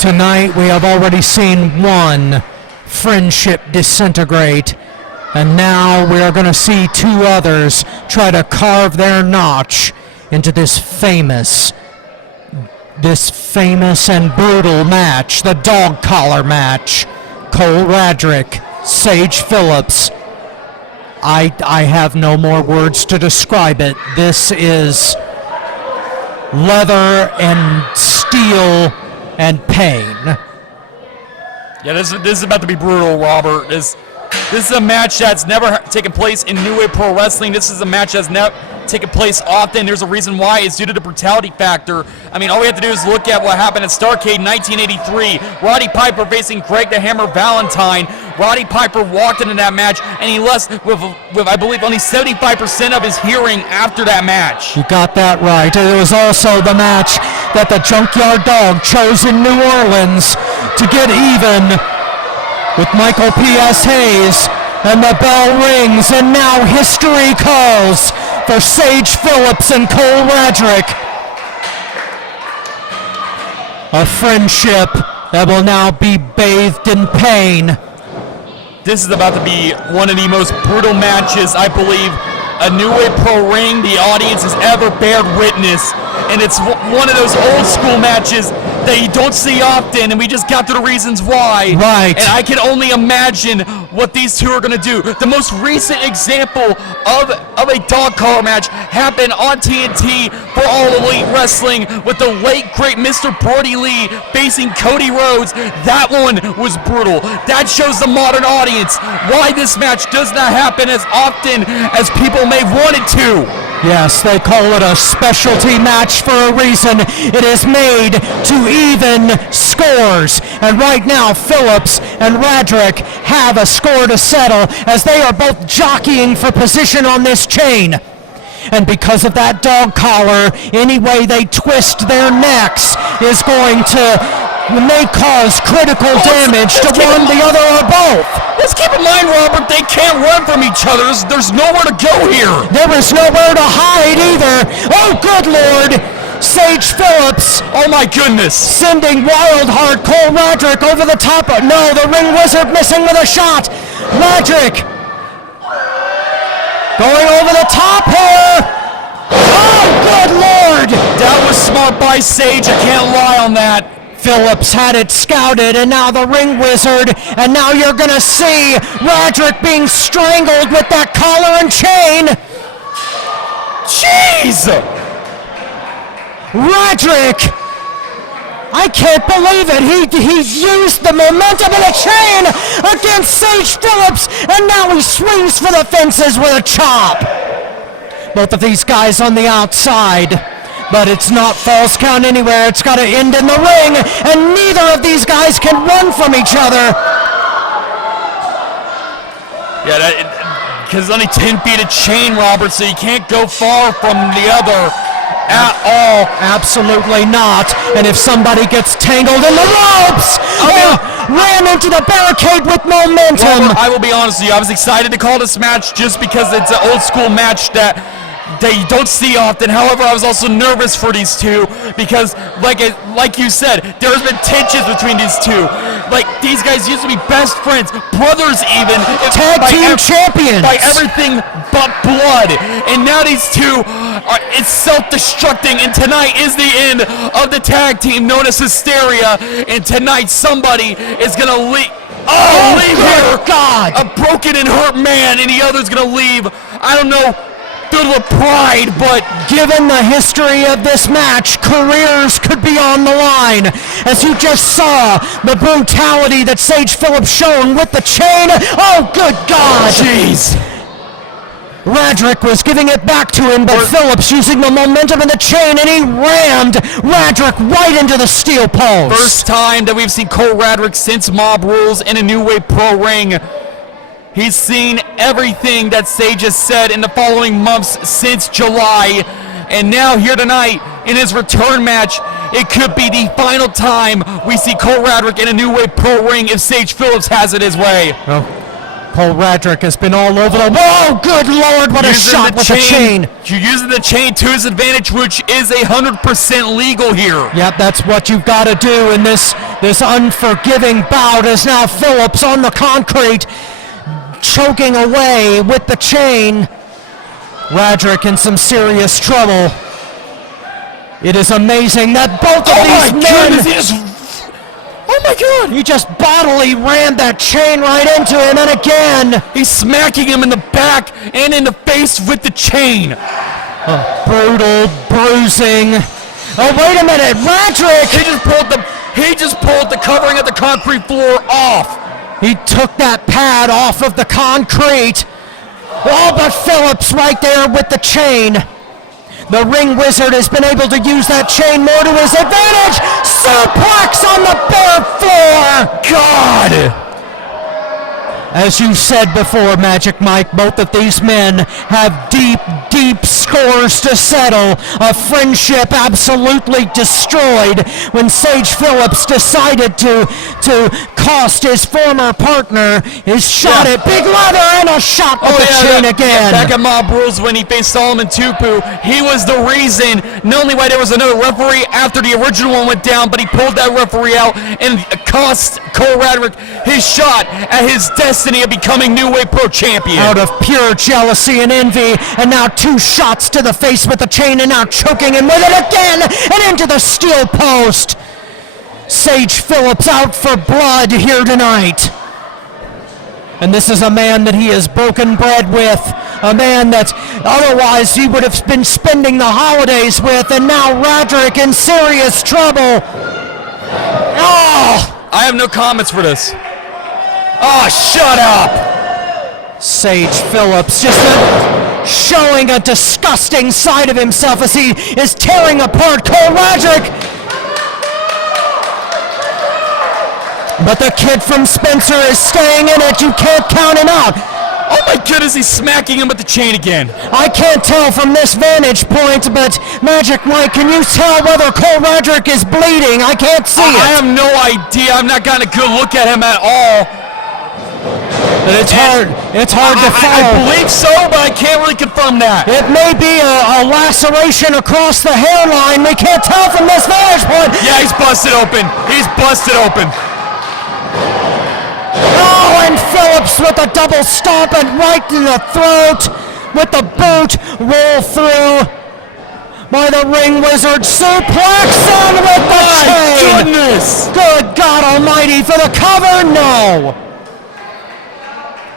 Tonight we have already seen one friendship disintegrate, and now we are going to see two others try to carve their notch into this famous and brutal match, the dog collar match. Cole Radrick, Sage Phillips. I have no more words to describe it. This is leather and steel and pain. Yeah, this is about to be brutal, Robert. This is a match that's never taken place in New Wave Pro Wrestling. This is a match that's never taken place often. There's a reason why. It's due to the brutality factor. I mean, all we have to do is look at what happened at Starrcade 1983. Roddy Piper facing Greg the Hammer Valentine. Roddy Piper walked into that match, and he left with I believe, only 75% of his hearing after that match. You got that right. It was also the match that the Junkyard Dog chose in New Orleans to get even with Michael P.S. Hayes, and the bell rings, and now history calls for Sage Phillips and Cole Radrick. A friendship that will now be bathed in pain. This is about to be one of the most brutal matches, I believe, a New Wave Pro ring the audience has ever bared witness. And it's one of those old school matches that you don't see often, and we just got to the reasons why. Right. And I can only imagine what these two are going to do. The most recent example of a dog collar match happened on TNT for All Elite Wrestling with the late, great Mr. Brody Lee facing Cody Rhodes. That one was brutal. That shows the modern audience why this match does not happen as often as people may want it to. Yes, they call it a specialty match for a reason. It is made to even scores. And right now, Phillips and Radrick have a score to settle as they are both jockeying for position on this chain. And because of that dog collar, any way they twist their necks is going to may cause critical damage to one, the other, or both. Let's keep in mind, Robert, they can't run from each other. There's nowhere to go here. There is nowhere to hide either. Oh, good Lord. Sage Phillips. Oh, my goodness. Sending Wildheart Cole Radrick over the top. No, the Ring Wizard missing with a shot. Radrick going over the top here. Oh, good Lord. That was smart by Sage. I can't lie on that. Phillips had it scouted, and now the Ring Wizard, and now you're going to see Radrick being strangled with that collar and chain. Jeez! Radrick! I can't believe it. He used the momentum of the chain against Sage Phillips, and now he swings for the fences with a chop. Both of these guys on the outside. But it's not false count anywhere. It's got to end in the ring, and neither of these guys can run from each other. Yeah, because only 10 feet of chain, Robert, so you can't go far from the other at all. Absolutely not. And if somebody gets tangled in the ropes, ran into the barricade with momentum. Robert, I will be honest with you. I was excited to call this match just because it's an old school match that you don't see often. However, I was also nervous for these two because, like you said, there's been tensions between these two. Like, these guys used to be best friends, brothers even. Tag team champions. By everything but blood. And now these two it's self-destructing, and tonight is the end of the tag team known as Hysteria. And tonight somebody is going to leave. Leave here. God. A broken and hurt man, and the other's going to leave. I don't know. Due to pride, but given the history of this match, careers could be on the line. As you just saw, the brutality that Sage Phillips shown with the chain. Oh, good God! Jeez. Radrick was giving it back to him, but Phillips using the momentum of the chain, and he rammed Radrick right into the steel post. First time that we've seen Cole Radrick since Mob Rules in a New Wave Pro ring. He's seen everything that Sage has said in the following months since July. And now here tonight in his return match, it could be the final time we see Cole Radrick in a New Wave Pro ring if Sage Phillips has it his way. Oh, Cole Radrick has been all over the... Whoa, good Lord, what a shot with the chain. You're using the chain to his advantage, which is 100% legal here. Yep, that's what you've got to do in this unforgiving bout, as now Phillips on the concrete, choking away with the chain. Radrick in some serious trouble. It is amazing that both of these men... Oh my God! He just bodily rammed that chain right into him, and again! He's smacking him in the back and in the face with the chain. Brutal bruising. Oh, wait a minute, Radrick! He just pulled the covering of the concrete floor off. He took that pad off of the concrete. Oh, but Phillips right there with the chain. The ring wizard has been able to use that chain more to his advantage. Suplex on the bare floor. God! As you said before, Magic Mike, both of these men have deep, deep scores to settle. A friendship absolutely destroyed when Sage Phillips decided to cost his former partner his shot at Big Leather and a shot with the chain again. Back at Mob Rules when he faced Solomon Tupu, he was the reason not only why there was another referee after the original one went down, but he pulled that referee out and cost Cole Radrick his shot at his destiny of becoming New Wave Pro Champion. Out of pure jealousy and envy, and now 2 shots to the face with the chain, and now choking him with it again, and into the steel post. Sage Phillips out for blood here tonight. And this is a man that he has broken bread with, a man that otherwise he would have been spending the holidays with, and now Radrick in serious trouble. Oh! I have no comments for this. Oh, shut up! Sage Phillips just showing a disgusting side of himself as he is tearing apart Cole Radrick. But the kid from Spencer is staying in it. You can't count him out. Oh my goodness, he's smacking him with the chain again. I can't tell from this vantage point, but Magic Mike, can you tell whether Cole Radrick is bleeding? I can't see it. I have no idea. I've not gotten a good look at him at all. But it's hard to follow. I believe so, but I can't really confirm that. It may be a laceration across the hairline. We can't tell from this vantage point. Yeah, he's busted open. He's busted open. Oh, and Phillips with a double stomp and right in the throat with the boot. Roll through by the ring wizard. Suplex on with the chain. Goodness. Good God Almighty, for the cover. No.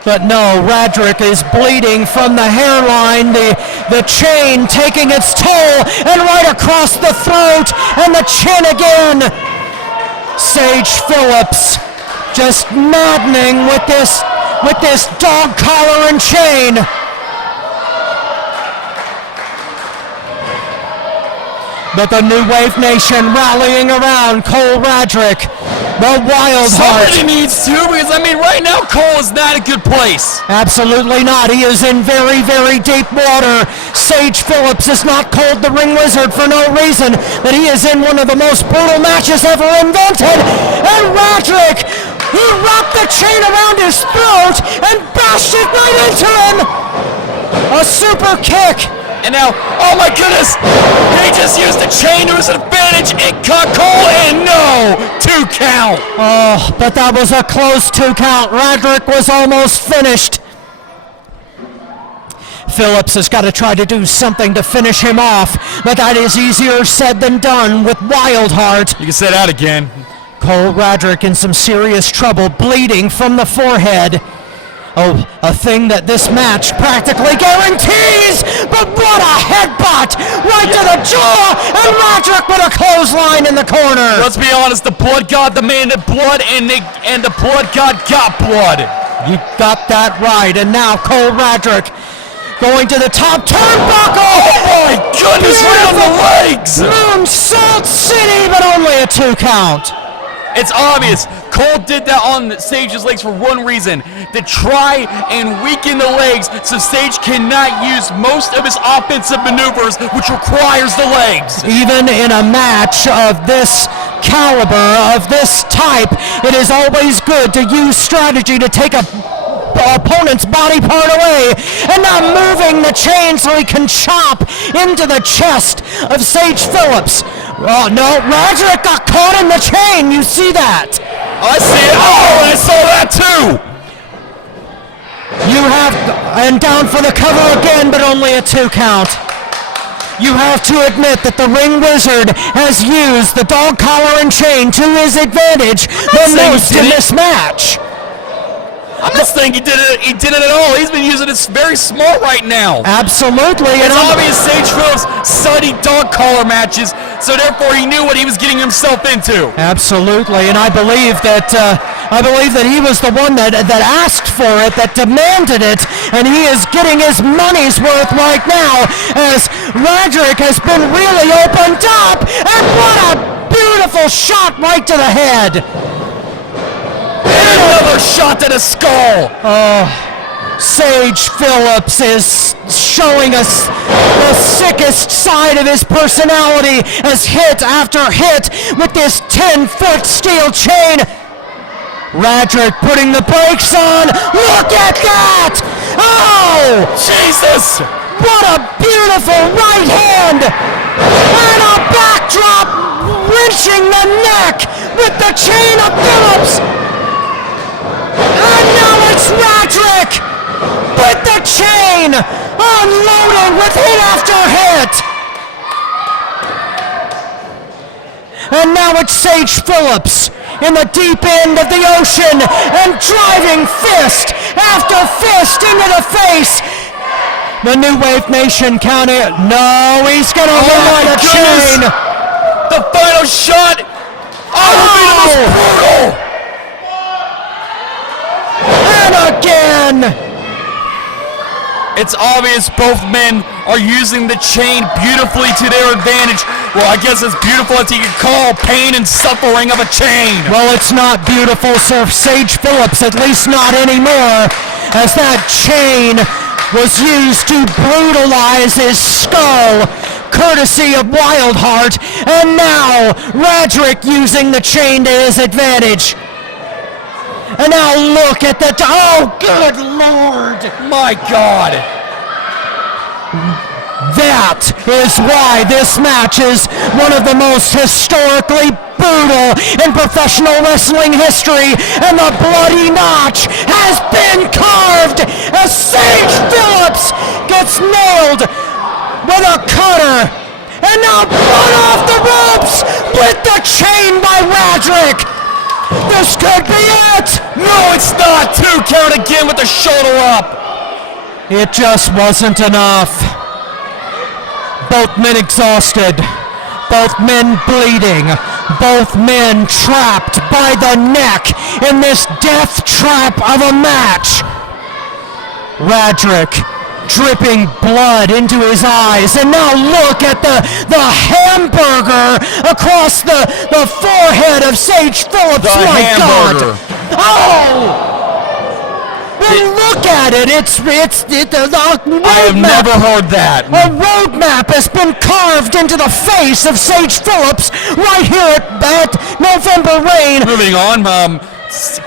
But no, Radrick is bleeding from the hairline, the chain taking its toll, and right across the throat, and the chin again. Sage Phillips just maddening with this dog collar and chain. But the New Wave Nation rallying around Cole Radrick, the wild heart. Somebody needs to, because I mean right now Cole is not a good place. Absolutely not. He is in very, very deep water. Sage Phillips is not called the Ring Wizard for no reason, but he is in one of the most brutal matches ever invented. And Radrick, he wrapped the chain around his throat and bashed it right into him. A super kick. And now, oh my goodness, he just used the chain to his advantage. It caught Cole, and no, 2 count. Oh, but that was a close 2 count. Radrick was almost finished. Phillips has got to try to do something to finish him off, but that is easier said than done with Wild Heart. You can say that again. Cole Radrick in some serious trouble, bleeding from the forehead. Oh, a thing that this match practically guarantees, but what a headbutt right to the jaw, and Radrick with a clothesline in the corner. Let's be honest, the blood god demanded blood, and the blood god got blood. You got that right, and now Cole Radrick going to the top turnbuckle. Oh my goodness, right on the legs. Moonsault City, but only a 2 count. It's obvious. Cole did that on Sage's legs for one reason, to try and weaken the legs so Sage cannot use most of his offensive maneuvers, which requires the legs. Even in a match of this caliber, of this type, it is always good to use strategy to take a opponent's body part away, and now moving the chain so he can chop into the chest of Sage Phillips. Oh no, Radrick got caught in the chain, you see that? I see it. Oh, I saw that too. You have, and down for the cover again, but only a 2 count. You have to admit that the Ring Wizard has used the dog collar and chain to his advantage the most in this match. I'm not saying he did it at all. He's been using it very smart right now. Absolutely. It's obvious Sage Phillips studied dog collar matches, so therefore he knew what he was getting himself into. Absolutely, and I believe that he was the one that asked for it, that demanded it, and he is getting his money's worth right now as Radrick has been really opened up, and what a beautiful shot right to the head. And another shot to the skull. Sage Phillips is showing us the sickest side of his personality as hit after hit with this 10-foot steel chain. Radrick putting the brakes on. Look at that! Oh! Jesus! What a beautiful right hand! And a backdrop wrenching the neck with the chain of Phillips! And now it's Radrick with the chain, unloading with hit after hit. And now it's Sage Phillips in the deep end of the ocean and driving fist after fist into the face. The New Wave Nation counted. No, he's going to run a chain. The final shot. Oh, it was brutal. And again! It's obvious both men are using the chain beautifully to their advantage. Well, I guess as beautiful as you could call pain and suffering of a chain. Well, it's not beautiful, Sir Sage Phillips, at least not anymore, as that chain was used to brutalize his skull, courtesy of Wildheart, and now Radrick using the chain to his advantage. And now look at the... Oh, good Lord! My God! That is why this match is one of the most historically brutal in professional wrestling history, and the bloody notch has been carved as Sage Phillips gets nailed with a cutter, and now run off the ropes with the chain by Radrick. This could be it! No, it's not! 2 count again with the shoulder up! It just wasn't enough. Both men exhausted. Both men bleeding. Both men trapped by the neck in this death trap of a match. Radrick dripping blood into his eyes, and now look at the hamburger across the forehead of Sage Phillips. The My hamburger. God! Oh! Well, look at it. I have never heard that. A roadmap has been carved into the face of Sage Phillips right here at November Rain. Moving on,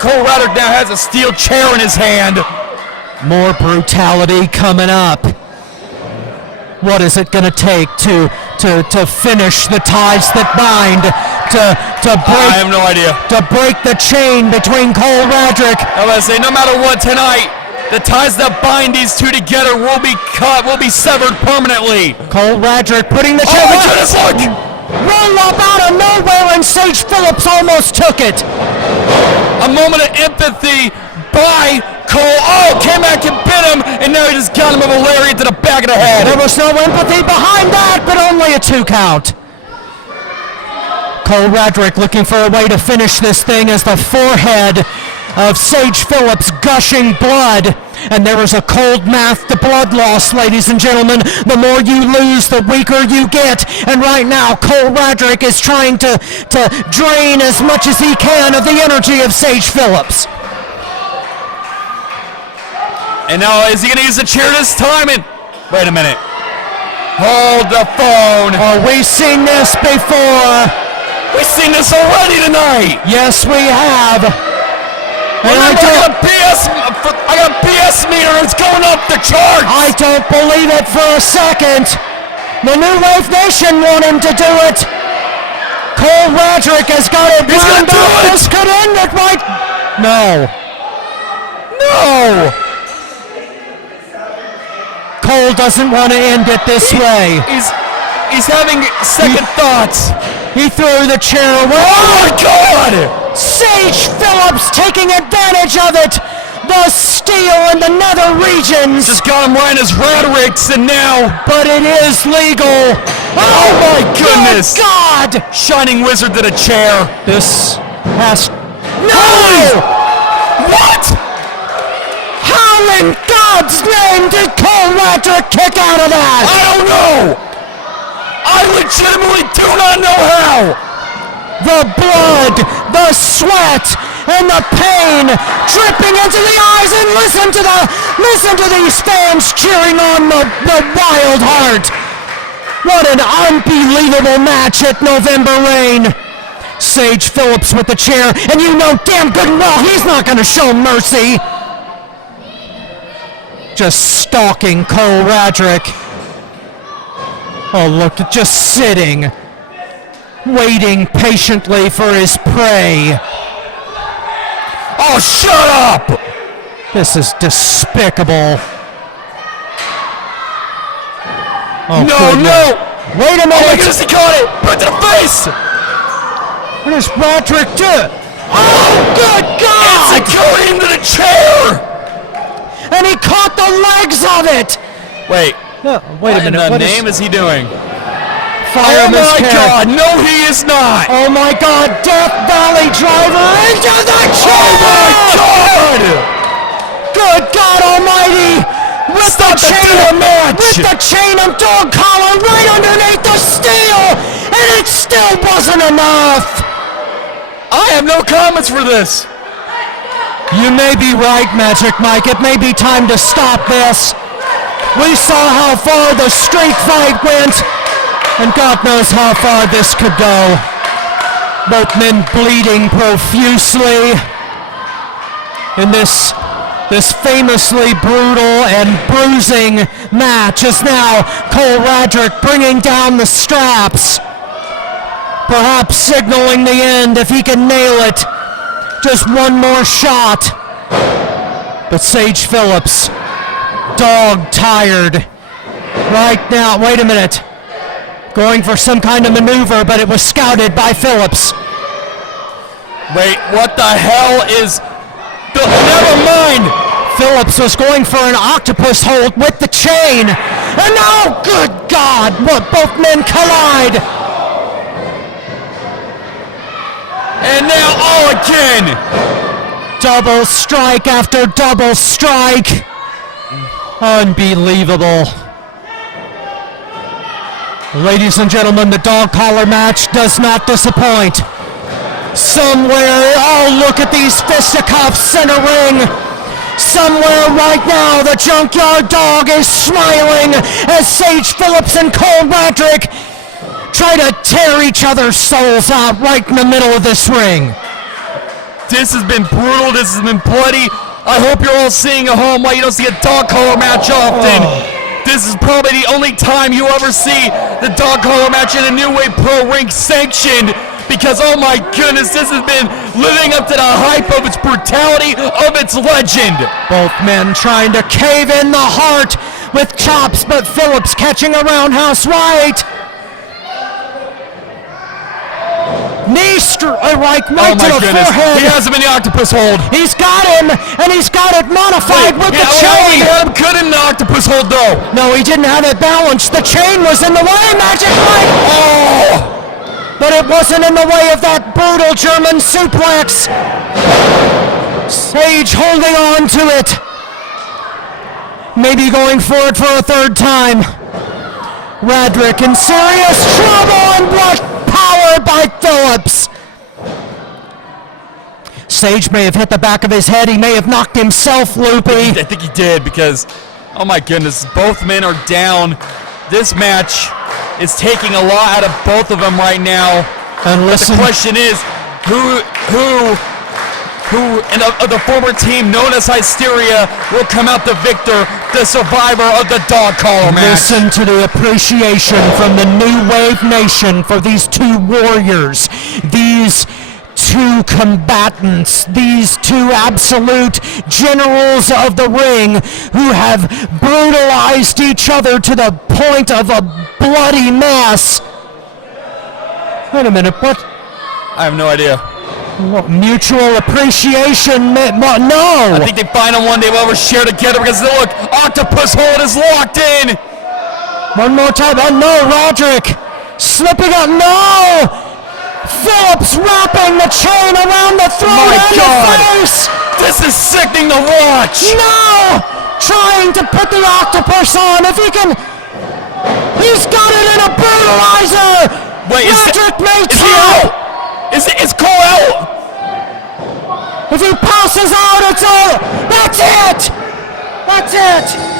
Cole Radrick now has a steel chair in his hand. More brutality coming up. What is it going to take to finish the ties that bind? To break? I have no idea. To break the chain between Cole Radrick. I was going to say, no matter what tonight, the ties that bind these two together will be cut, will be severed permanently. Cole Radrick putting the chain. Oh my goodness, look! Roll up out of nowhere, and Sage Phillips almost took it. A moment of empathy by Cole. Oh, came back and bit him, and now he just got him with a lariat to the back of the head. There was no empathy behind that, but only a 2 count. Cole Radrick looking for a way to finish this thing as the forehead of Sage Phillips gushing blood. And there is a cold math to blood loss, ladies and gentlemen. The more you lose, the weaker you get. And right now, Cole Radrick is trying to drain as much as he can of the energy of Sage Phillips. And now, is he going to use the chair this time? And wait a minute. Hold the phone. Oh, we've seen this before. We've seen this already tonight. Yes, we have. And remember, I got a PS meter. It's going up the charts. I don't believe it for a second. The New Wave Nation want him to do it. Cole Radrick has got it. He's going to do it. This could end it right. No. Cole doesn't want to end it this way. He's having second thoughts. He threw the chair away. Oh my God! Sage Phillips taking advantage of it. The steel in the nether regions. Just got him right in his Radricks, and now. But it is legal. Oh my goodness! God! Shining Wizard to the chair. This has. No! What? How in God's name did Cole Radrick kick out of that? I don't know. I legitimately do not know how. The blood, the sweat, and the pain dripping into the eyes, and listen to these fans cheering on the Wild Heart. What an unbelievable match at November Rain. Sage Phillips with the chair, and you know damn good and well he's not going to show mercy. Just stalking Cole Radrick. Oh, look, just sitting, waiting patiently for his prey. Oh, shut up! This is despicable. Oh, no! Wait a minute! Oh my goodness, he caught it! Right to the face! What does Radrick do? Oh, good God! It's going into the chair! And he caught the legs of it! Wait. Wait a minute. What is he doing? Fireman's Oh my carry. God! No, he is not! Oh my God! Death Valley driver into the chair! Oh my God! Good God Almighty! With the chain of dog collar right underneath the steel, and it still wasn't enough. I have no comments for this. You may be right, Magic Mike. It may be time to stop this. We saw how far the street fight went, and God knows how far this could go. Both men bleeding profusely in this famously brutal and bruising match is now Cole Radrick bringing down the straps, perhaps signaling the end if he can nail it. Just one more shot. But Sage Phillips, dog tired right now. Wait a minute. Going for some kind of maneuver, but it was scouted by Phillips. Wait, what the hell is... Never mind! Phillips was going for an octopus hold with the chain. And oh, good God, what, both men collide. And now, oh, again! Double strike after double strike. Unbelievable. Ladies and gentlemen, the dog collar match does not disappoint. Somewhere, oh, look at these fisticuffs center ring. Somewhere right now, the Junkyard Dog is smiling as Sage Phillips and Cole Radrick try to tear each other's souls out right in the middle of this ring. This has been brutal. This has been bloody. I hope you're all seeing at home why you don't see a dog collar match often. This is probably the only time you ever see the dog collar match in a New Wave Pro ring sanctioned, because oh my goodness, this has been living up to the hype of its brutality, of its legend. Both men trying to cave in the heart with chops, but Phillips catching a roundhouse right. Knee right to the forehead. He has him in the octopus hold. He's got him, and he's got it modified with the chain. He had him good in the octopus hold, though. No, he didn't have it balanced. The chain was in the way, Magic Mike. Oh! But it wasn't in the way of that brutal German suplex. Sage holding on to it. Maybe going for it for a third time. Radrick in serious trouble and blocked power by Phillips. Sage may have hit the back of his head. He may have knocked himself loopy. I think he did because, oh my goodness, both men are down. This match is taking a lot out of both of them right now. And listen, but the question is, who of the former team known as Hysteria will come out the victor, the survivor of the dog collar match? Listen to the appreciation from the New Wave Nation for these two warriors, these two combatants, these two absolute generals of the ring who have brutalized each other to the point of a bloody mess. Wait a minute, what? I have no idea. What, mutual appreciation? No! I think they find on one they will ever share together because look, Octopus Hold is locked in! One more time, oh no, Radrick! Slipping up, no! Phillips wrapping the chain around the throat and the face! This is sickening to watch! No! Trying to put the octopus on, if he can... He's got it in a brutalizer! Wait, Radrick may is he out? Is Cole out? If he passes out, it's all... That's it! That's it!